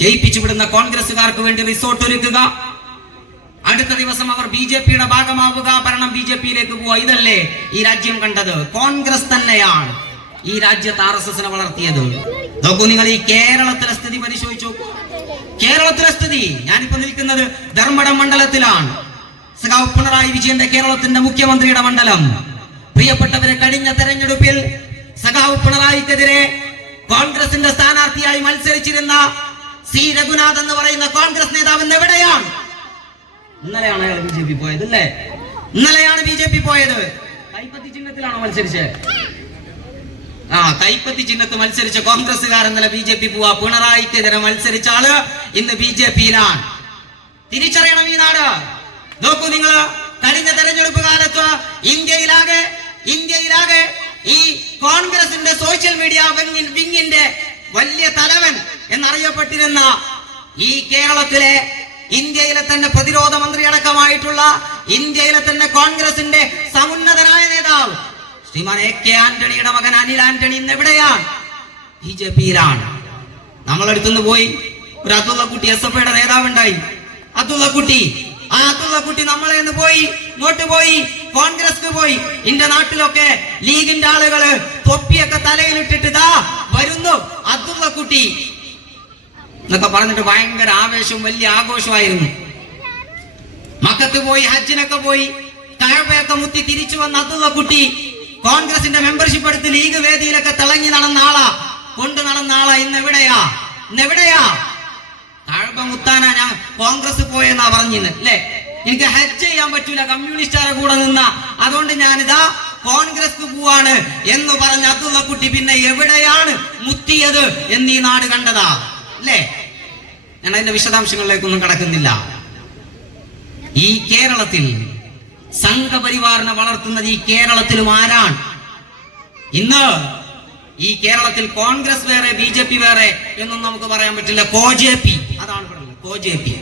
ജയിപ്പിച്ചു വിടുന്ന കോൺഗ്രസുകാർക്ക് വേണ്ടി റിസോർട്ട് ഒരുക്കുക. അടുത്ത ദിവസം അവർ ബി ജെ പിയുടെ ഭാഗമാവുക. ഭരണം ബി ജെ പിയിലേക്ക് പോവുക. ഇതല്ലേ ഈ രാജ്യം കണ്ടത്. കോൺഗ്രസ് തന്നെയാണ് ഈ രാജ്യത്ത് ആർ എസ് എസിനെ വളർത്തിയത്. നോക്കൂ നിങ്ങൾ ഈ കേരളത്തിലെ സ്ഥിതി പരിശോധിച്ചു. കേരളത്തിലെ സ്ഥിതി. ഞാനിപ്പോ നിൽക്കുന്നത് ധർമ്മടം മണ്ഡലത്തിലാണ്. സഖാവ് പിണറായി വിജയന്റെ കേരളത്തിന്റെ മുഖ്യമന്ത്രിയുടെ മണ്ഡലം. പ്രിയപ്പെട്ടവരെ കഴിഞ്ഞ തെരഞ്ഞെടുപ്പിൽ സഖാവ് പിണറായിക്കെതിരെ കോൺഗ്രസിന്റെ സ്ഥാനാർത്ഥിയായി മത്സരിച്ചിരുന്ന സി. രഘുനാഥ് എന്ന് പറയുന്ന കോൺഗ്രസ് നേതാവ് എവിടെയാണ്? ഇന്നലെയാണ് അയാൾ ബി ജെ പി പോയത് അല്ലേ? ഇന്നലെയാണ് ബി ജെ പി പോയത്. കൈപ്പത്തി ചിഹ്നത്തിലാണോ മത്സരിച്ചത് ആ കൈപ്പത്തി ചിഹ്നത്ത് മത്സരിച്ച കോൺഗ്രസ്സുകാരൻ ഇന്നലെ ബി ജെ പി പോവാ. പിണറായിക്കെതിരെ മത്സരിച്ച ആൾ ഇന്ന് ബി ജെ പിയിലാണ്. തിരിച്ചറിയണം ഈ നാട്. നോക്കൂ നിങ്ങൾ കഴിഞ്ഞ തെരഞ്ഞെടുപ്പ് കാലത്ത് ഇന്ത്യയിലാകെ ഇന്ത്യയിലാകെ ഈ കോൺഗ്രസിന്റെ സോഷ്യൽ മീഡിയ വിങ്ങിന്റെ വലിയ തലവൻ എന്നറിയപ്പെട്ടിരുന്ന ഈ കേരളത്തിലെ ഇന്ത്യയിലെ തന്നെ പ്രതിരോധ മന്ത്രി അടക്കമായിട്ടുള്ള ഇന്ത്യയിലെ തന്നെ കോൺഗ്രസിന്റെ സമുന്നതനായ നേതാവ് ശ്രീമാൻ എ കെ ആന്റണിയുടെ മകൻ അനിൽ ആന്റണി ഇന്ന് എവിടെയാണ്? B J പിയിലാണ്. നമ്മളടുത്തുനിന്ന് പോയി ഒരു അതുള്ള കുട്ടി എസ് എഫ് ഐയുടെ നേതാവുണ്ടായി. അതുള്ള കുട്ടി ആ അതുള്ള കുട്ടി നമ്മളെ നിന്ന് പോയി ഇങ്ങോട്ട് പോയി കോൺഗ്രസ് പോയി. എന്റെ നാട്ടിലൊക്കെ ലീഗിന്റെ ആളുകൾ തൊപ്പിയൊക്കെ തലയിലിട്ടിട്ട് ദാ വരുന്നു. അതുള്ള കുട്ടി എന്നൊക്കെ പറഞ്ഞിട്ട് ഭയങ്കര ആവേശവും വലിയ ആഘോഷമായിരുന്നു. മക്കത്ത് പോയി ഹജ്ജിനൊക്കെ പോയി കഴവയൊക്കെ മുത്തി തിരിച്ചു വന്ന അതുള്ള കുട്ടി കോൺഗ്രസിന്റെ മെമ്പർഷിപ്പ് എടുത്ത് ലീഗ് വേദിയിലൊക്കെ തിളങ്ങി നടന്ന ആളാ. കൊണ്ടു നടന്ന ആളാ. ഇന്ന് എവിടെയാ? ഇന്ന് എവിടെയാ? മുത്താനാ ഞാൻ കോൺഗ്രസ് പോയെന്നാ പറഞ്ഞിന്ന്. അല്ലേ? എനിക്ക് ഹജ്ജ് ചെയ്യാൻ പറ്റൂല. കമ്മ്യൂണിസ്റ്റുകാരെ കൂടെ നിന്ന. അതുകൊണ്ട് ഞാനിതാ കോൺഗ്രസ് പോവാണ് എന്ന് പറഞ്ഞ അതുള്ള കുട്ടി പിന്നെ എവിടെയാണ് മുത്തിയത് എന്നീ നാട് കണ്ടതാ. അല്ലേ? ഞാൻ അതിന്റെ വിശദാംശങ്ങളിലേക്കൊന്നും കടക്കുന്നില്ല. ഈ കേരളത്തിൽ സംഘപരിവാറിനെ വളർത്തുന്നത് ഈ കേരളത്തിലും ആരാണ്? ഇന്ന് ഈ കേരളത്തിൽ കോൺഗ്രസ് വേറെ ബി ജെ പി വേറെ എന്നും നമുക്ക് പറയാൻ പറ്റില്ല. കോ ജെ പി. അതാണ് പറയുന്നത് കോ ജെ പി.